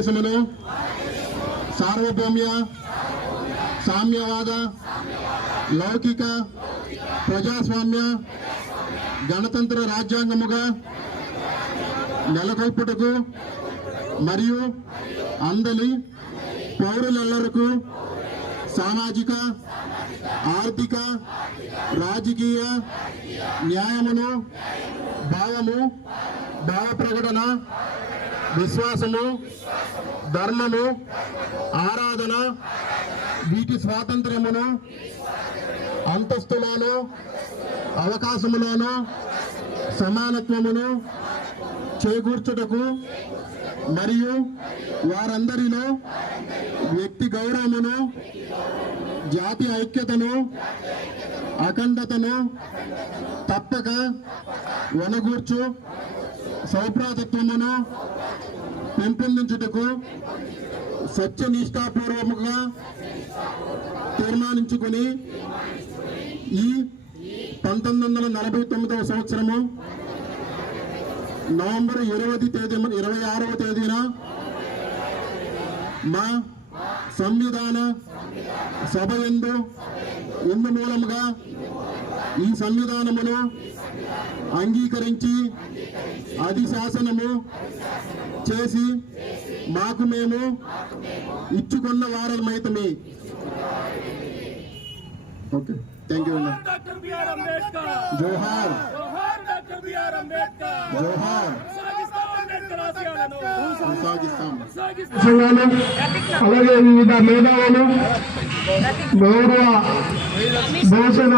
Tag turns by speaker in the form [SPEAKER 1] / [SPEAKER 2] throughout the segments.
[SPEAKER 1] భారతదేశమును సార్వభౌమ్య? సామ్యవాద? లౌకిక? ప్రజాస్వామ్య? గణతంత్ర రాజ్యాంగముగా? నెలకొల్పుటకు? మరియు అందలి పౌరులెల్లరకు సామాజిక ఆర్థిక రాజకీయ న్యాయమును భావము భావ ప్రకటన విశ్వాసము ధర్మము ఆరాధన వీటి స్వాతంత్ర్యమును అంతస్తులను అవకాశములను సమానత్వమును చేకూర్చుటకు మరియు వారందరిలో వ్యక్తి గౌరవమును జాతి ఐక్యతను అఖండతను తప్పక వనగూర్చు సౌప్రాజత్వమును పెంపొందించుటకు సత్యనిష్టాపూర్వముగా తీర్మానించుకొని ఈ పంతొమ్మిది వందల నలభై తొమ్మిదవ సంవత్సరము నవంబర్ ఇరవై తేదీ ఇరవై ఆరవ తేదీన మా సంవిధాన సభ ఎందు ఇందు మూలముగా ఈ సంవిధానమును అంగీకరించి అది శాసనము చేసి మాకు మేము ఇచ్చుకున్న వారమైతమి. ఓకే థ్యాంక్ యూ జోహార్
[SPEAKER 2] జోహార్ డాక్టర్
[SPEAKER 3] అలాగే వివిధ మేధావులు గౌరవ బహుశన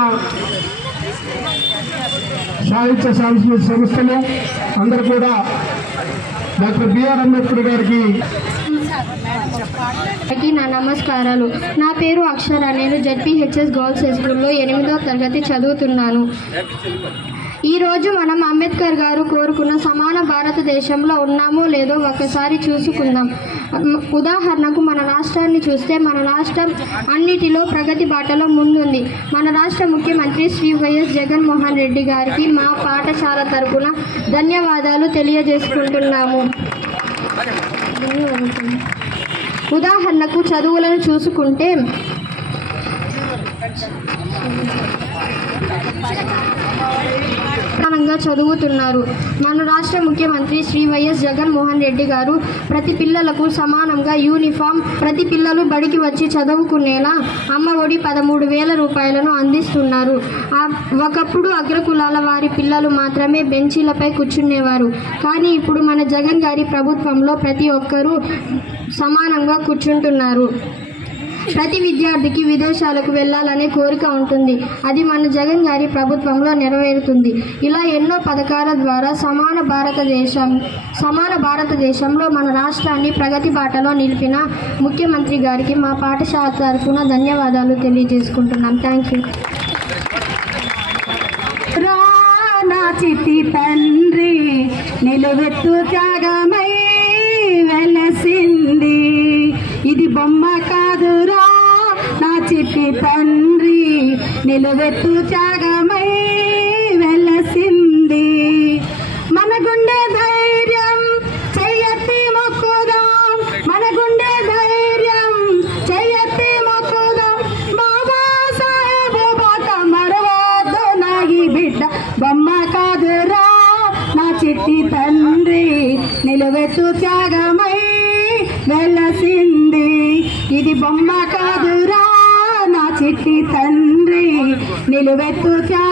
[SPEAKER 3] సాహిత్య సాంస్కృతిక సంస్థలు అందరూ కూడా డాక్టర్ బిఆర్ అంబేద్కర్ గారికి
[SPEAKER 4] నా నమస్కారాలు. నా పేరు అక్షర. నేను జడ్పీహెచ్ఎస్ గర్ల్స్ హై స్కూల్లో ఎనిమిదవ తరగతి చదువుతున్నాను. ఈరోజు మనం అంబేద్కర్ గారు కోరుకున్న సమాన భారతదేశంలో ఉన్నామో లేదో ఒకసారి చూసుకుందాం. ఉదాహరణకు మన రాష్ట్రాన్ని చూస్తే మన రాష్ట్రం అన్నిటిలో ప్రగతి బాటలో ముందుంది. మన రాష్ట్ర ముఖ్యమంత్రి శ్రీ వైఎస్ జగన్మోహన్ రెడ్డి గారికి మా పాఠశాల తరపున ధన్యవాదాలు తెలియజేసుకుంటున్నాము. ఉదాహరణకు చదువులను చూసుకుంటే ప్రధానంగా చదువుతున్నారు. మన రాష్ట్ర ముఖ్యమంత్రి శ్రీ వైఎస్ జగన్మోహన్ రెడ్డి గారు ప్రతి పిల్లలకు సమానంగా యూనిఫామ్ ప్రతి పిల్లలు బడికి వచ్చి చదువుకునేలా అమ్మ ఒడి పదమూడు వేల రూపాయలను అందిస్తున్నారు. ఒకప్పుడు అగ్రకులాల వారి పిల్లలు మాత్రమే బెంచీలపై కూర్చునేవారు. కానీ ఇప్పుడు మన జగన్ గారి ప్రభుత్వంలో ప్రతి ఒక్కరూ సమానంగా కూర్చుంటున్నారు. ప్రతి విద్యార్థికి విదేశాలకు వెళ్ళాలనే కోరిక ఉంటుంది. అది మన జగన్ గారి ప్రభుత్వంలో నెరవేరుతుంది. ఇలా ఎన్నో పథకాల ద్వారా సమాన భారతదేశం సమాన భారతదేశంలో మన రాష్ట్రాన్ని ప్రగతి బాటలో నిలిపిన ముఖ్యమంత్రి గారికి మా పాఠశాల తరఫున ధన్యవాదాలు తెలియజేసుకుంటున్నాం. థ్యాంక్ యూ
[SPEAKER 5] నా చిట్టి తండ్రి నిలువెత్తు త్యాగం తండ్రి నిలువెత్తు త్యాగమై వెలసింది. మన గుండె ధైర్యం చెయ్యత్తి మొక్కుదాం. మన గుండె ధైర్యం చెయ్యత్తి మొక్కుదాం. బాబా సాహెబు బాట మరవద్దు నాగి బిడ్డ. బొమ్మ కాదురా నా చిట్టి తండ్రి నిలువెత్తు త్యాగమై బొమ్మ కాదురా